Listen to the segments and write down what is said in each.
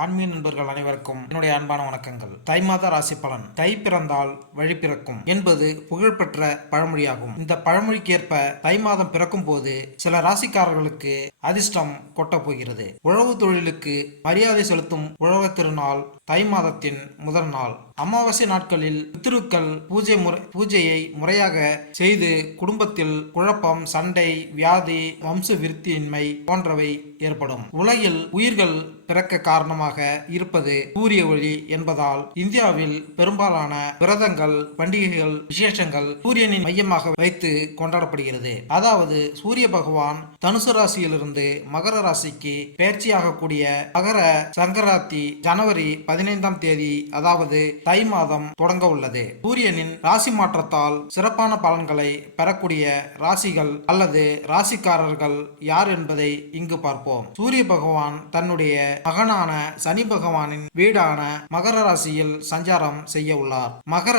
ஆன்மீக நண்பர்கள் அனைவருக்கும் என்னுடைய அன்பான வணக்கங்கள். தை மாத ராசி பலன். தை பிறந்தால் வழி பிறக்கும் என்பது புகழ்பெற்ற பழமொழியாகும். இந்த பழமொழிக்கேற்ப தை மாதம் பிறக்கும் போது சில ராசிக்காரர்களுக்கு அதிர்ஷ்டம் கொட்டப் போகிறது. உழவு தொழிலுக்கு மரியாதை செலுத்தும் உழவு திருநாள் தை மாதத்தின் முதல் நாள். அமாவாசை நாட்களில் பித்திருக்கள் பூஜை முறை பூஜையை முறையாக செய்து குடும்பத்தில் குழப்பம் சண்டை வியாதி வம்ச விருத்தியின்மை போன்றவை ஏற்படும். உலகில் உயிர்கள் பிறக்க காரணமாக இருப்பது சூரிய ஒளி என்பதால் இந்தியாவில் பெரும்பாலான விரதங்கள் பண்டிகைகள் விசேஷங்கள் சூரியனின் மையமாக வைத்து கொண்டாடப்படுகிறது. அதாவது சூரிய பகவான் தனுசு ராசியிலிருந்து மகர ராசிக்கு பயிற்சியாகக்கூடிய மகர சங்கராத்தி ஜனவரி பதினைந்தாம் தேதி அதாவது தை மாதம் தொடங்க உள்ளது. சூரியனின் ராசி மாற்றத்தால் சிறப்பான பலன்களை பெறக்கூடிய ராசிகள் அல்லது ராசிக்காரர்கள் யார் என்பதை இங்கு பார்ப்போம். சூரிய பகவான் தன்னுடைய மகனான சனி பகவானின் வீடான மகர ராசியில் சஞ்சாரம் செய்ய உள்ளார். மகர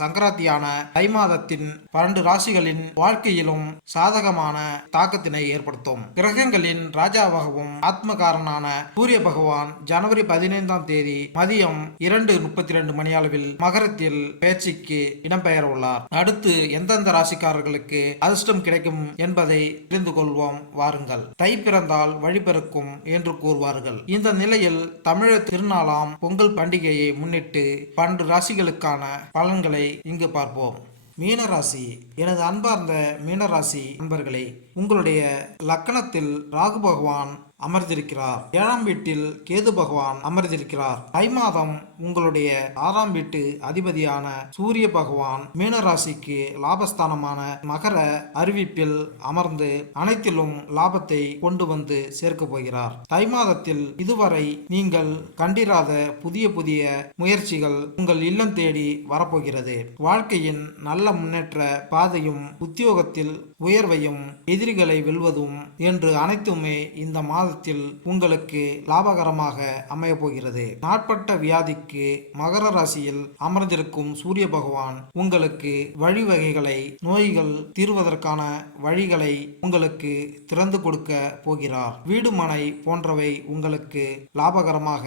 சங்கராந்தியான தை மாதத்தின் பன்னெண்டு ராசிகளின் வாழ்க்கையிலும் சாதகமான தாக்கத்தினை ஏற்படுத்தும். கிரகங்களின் ராஜாவாகவும் ஆத்மகாரனான சூரிய பகவான் ஜனவரி பதினைந்தாம் தேதி மதியம் இரண்டு முப்பத்தி ரெண்டு மணி அளவில் மகரத்தில் பேச்சுக்கு இடம்பெயர உள்ளார் அடுத்து எந்தெந்த ராசிக்காரர்களுக்கு அதிர்ஷ்டம் கிடைக்கும் என்பதை தெரிந்து கொள்வோம். வாருங்கள். தை பிறந்தால் வழிபிறக்கும் என்று கூறுவார்கள். இந்த நிலையில் தமிழர் திருநாளாம் பொங்கல் பண்டிகையை முன்னிட்டு பன்னெண்டு ராசிகளுக்கான பலன்களை இங்கு பார்ப்போம். மீனராசி. எனது அன்பார்ந்த மீனராசி நண்பர்களே உங்களுடைய லக்கணத்தில் ராகு பகவான் அமர்ந்திருக்கிறார். ஏழாம் வீட்டில் கேது பகவான் அமர்ந்திருக்கிறார். தை மாதம் உங்களுடைய ஆறாம் வீட்டு அதிபதியான சூரிய பகவான் மீனராசிக்கு லாபஸ்தானமான மகர அறிவிப்பில் அமர்ந்து அனைத்திலும் லாபத்தை கொண்டு வந்து சேர்க்க போகிறார். தை மாதத்தில் இதுவரை நீங்கள் கண்டிராத புதிய புதிய முயற்சிகள் உங்கள் இல்லம் தேடி வரப்போகிறது. வாழ்க்கையின் நல்ல முன்னேற்ற பாதையும் உத்தியோகத்தில் உயர்வையும் எதிரிகளை வெல்வதும் என்று அனைத்துமே இந்த மாதத்தில் உங்களுக்கு லாபகரமாக அமைய போகிறது. நாட்பட்ட வியாதிக்கு மகர ராசியில் அமர்ந்திருக்கும் சூரிய பகவான் உங்களுக்கு வழிவகைகளை நோய்கள் தீர்வதற்கான வழிகளை உங்களுக்கு திறந்து கொடுக்க போகிறார். வீடு மனை போன்றவை உங்களுக்கு லாபகரமாக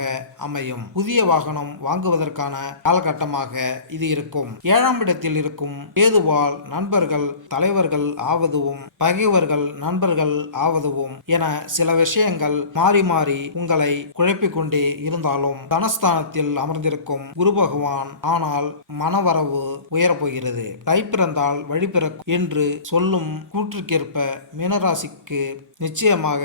அமையும். புதிய வாகனம் வாங்குவதற்கான காலகட்டமாக இது இருக்கும். ஏழாம் இடத்தில் இருக்கும் ஏதுவால் நண்பர்கள் தலைவர்கள் ஆவதுவும் பகைவர்கள் நண்பர்கள் ஆவதுவும் என சில விஷயங்கள் விஷயங்கள் மாறி மாறி உங்களை குழப்பிக் கொண்டே இருந்தாலும் தனஸ்தானத்தில் அமர்ந்திருக்கும் குரு பகவான் ஆனால் மனவரவு உயரப்போகிறது. தை பிறந்தால் வழி பிறக்கும் என்று சொல்லும் கூற்றுக்கேற்ப மீனராசிக்கு நிச்சயமாக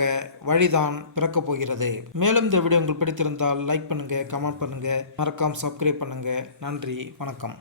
வழிதான் பிறக்கப் போகிறது. மேலும் இந்த வீடியோ உங்களுக்கு பிடித்திருந்தால் லைக் பண்ணுங்க கமெண்ட் பண்ணுங்க. மறக்காம சப்ஸ்கிரைப் பண்ணுங்க. நன்றி வணக்கம்.